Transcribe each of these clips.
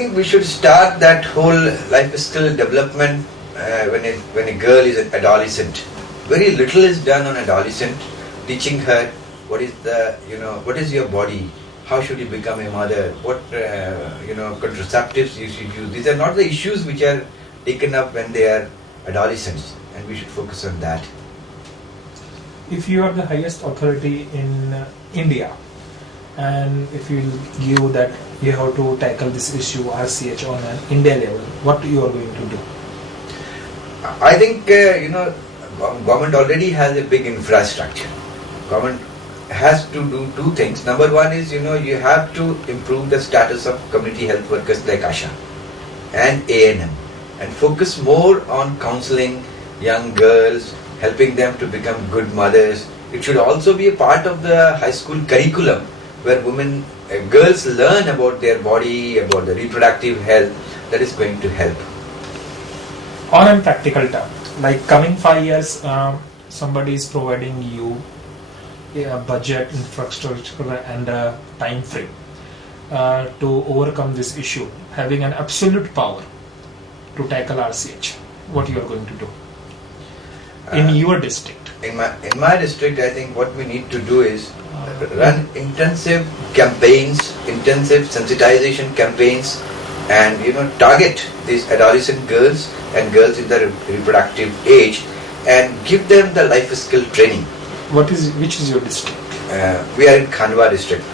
think we should start that whole life skill development when a girl is an adolescent. Very little is done on adolescent, teaching her what is your body, how should you become a mother, what contraceptives you should use. These are not the issues which are taken up when they are adolescents, and we should focus on that. If you are the highest authority in India, and if you give that you have to tackle this issue RCH on an India level, what you are going to do? I think government already has a big infrastructure. Government has to do two things. Number one is you have to improve the status of community health workers like ASHA and A&M, and focus more on counseling young girls, helping them to become good mothers. It should also be a part of the high school curriculum where girls learn about their body, about the reproductive health. That is going to help. On a practical term, like coming 5 years, somebody is providing you a budget, infrastructure and a time frame to overcome this issue, having an absolute power to tackle RCH. What you are going to do in your district? In my district, I think what we need to do is run intensive campaigns, intensive sensitization campaigns, and target these adolescent girls and girls in the reproductive age, and give them the life skill training. Which is your district? We are in Khandwa district.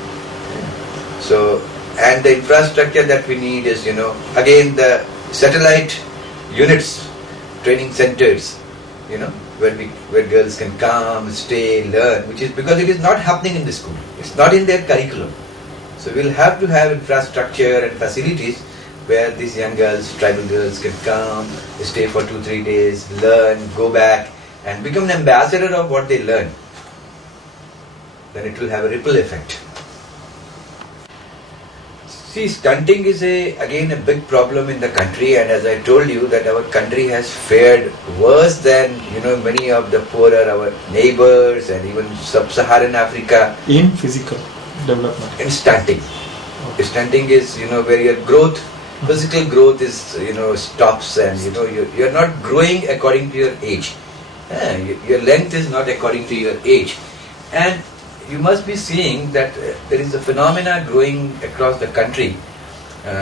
So, and the infrastructure that we need is again the satellite units, training centers, where girls can come, stay, learn, which is because it is not happening in the school. It's not in their curriculum. So we'll have to have infrastructure and facilities where these young girls, tribal girls, can come, stay for 2-3 days, learn, go back, and become an ambassador of what they learn. Then it will have a ripple effect. See, stunting is again a big problem in the country, and as I told you that our country has fared worse than many of the poorer, our neighbors and even sub-Saharan Africa. In physical development? In stunting. Okay. Stunting is where your growth, physical growth is stops, and you're not growing according to your age. Your length is not according to your age, and you must be seeing that there is a phenomena growing across the country.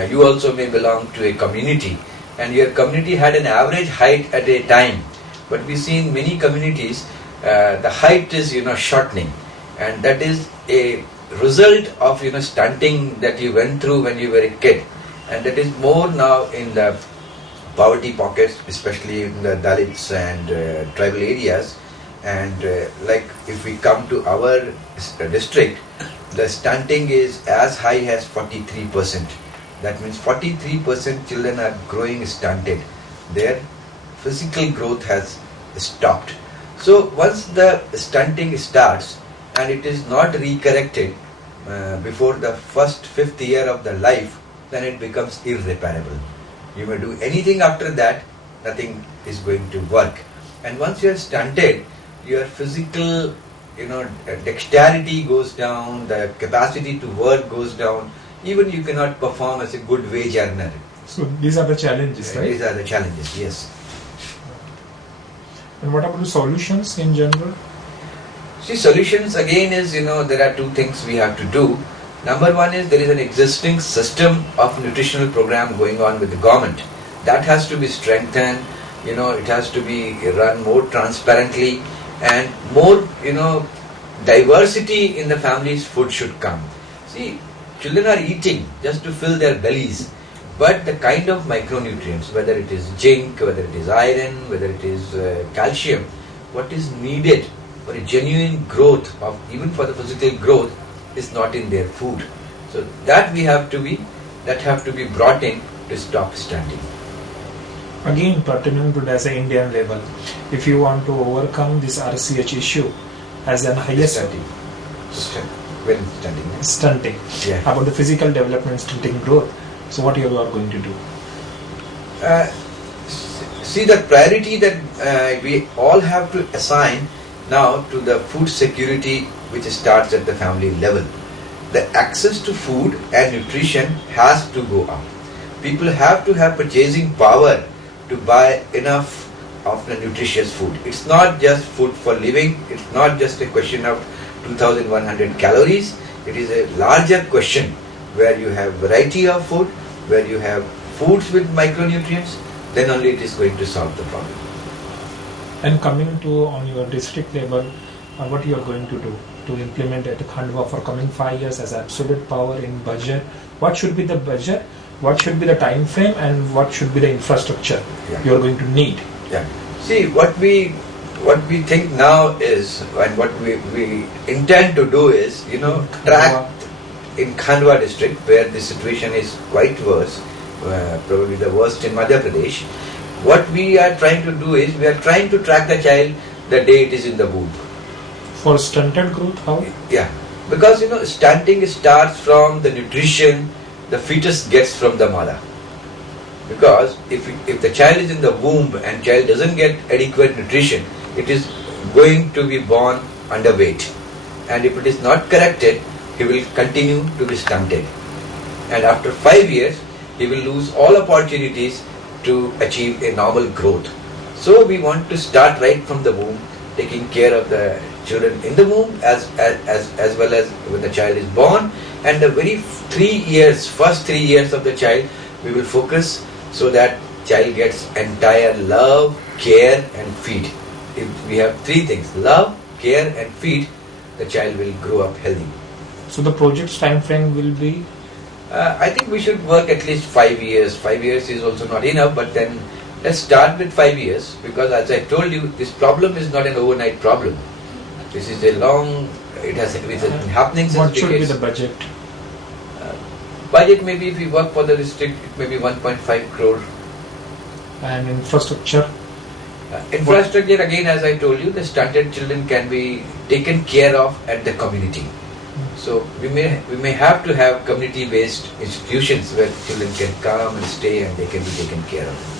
You also may belong to a community, and your community had an average height at a time, but we see in many communities the height is shortening, and that is a result of stunting that you went through when you were a kid, and that is more now in the poverty pockets, especially in the Dalits and tribal areas. And like if we come to our district, the stunting is as high as 43%. That means 43% children are growing stunted. Their physical growth has stopped. So once the stunting starts and it is not recorrected before the first 5th year of the life, then it becomes irreparable. You may do anything after that, nothing is going to work. And once you are stunted, your physical, dexterity goes down, the capacity to work goes down, even you cannot perform as a good wage earner. So these are the challenges, right? These are the challenges, yes. And what about the solutions in general? See, solutions again is, there are two things we have to do. Number one is there is an existing system of nutritional program going on with the government. That has to be strengthened, it has to be run more transparently, and more, diversity in the family's food should come. See, children are eating just to fill their bellies, but the kind of micronutrients, whether it is zinc, whether it is iron, whether it is calcium, what is needed for a genuine growth, of even for the physical growth, is not in their food. So that have to be brought in to stop stunting. Again, pertinent to as an Indian level, if you want to overcome this RCH issue as an highest stunting, yeah. About the physical development, stunting growth, so what you are going to do? See, the priority that we all have to assign now to the food security, which starts at the family level. The access to food and nutrition has to go up. people have to have purchasing power to buy enough of the nutritious food. It's not just food for living, it's not just a question of 2100 calories, it is a larger question where you have variety of food, where you have foods with micronutrients, then only it is going to solve the problem. And coming to on your district level, what you are going to do to implement at Khandwa for coming 5 years as absolute power in budget? What should be the budget? What should be the time frame? And what should be the infrastructure you are going to need? Yeah. See, what we think now is, and what we intend to do is, track in Khandwa district where the situation is quite worse, probably the worst in Madhya Pradesh. What we are trying to do is, we are trying to track the child the day it is in the womb. For stunted growth, how? Yeah, because stunting starts from the nutrition the fetus gets from the mother. Because if the child is in the womb and child doesn't get adequate nutrition, it is going to be born underweight. And if it is not corrected, he will continue to be stunted. And after 5 years, he will lose all opportunities to achieve a normal growth. So we want to start right from the womb, taking care of the children in the womb as well as when the child is born. And the very first 3 years of the child, we will focus so that child gets entire love, care and feed. If we have 3 things, love, care and feed, the child will grow up healthy. So the project's time frame will be? I think we should work at least 5 years. 5 years is also not enough, but then let's start with 5 years, because as I told you, this problem is not an overnight problem. This is a long, it has been happening since What should decades. be the budget? Budget maybe, if we work for the district, it may be 1.5 crore. And infrastructure? Infrastructure, again, as I told you, the stunted children can be taken care of at the community. So we may have to have community-based institutions where children can come and stay and they can be taken care of.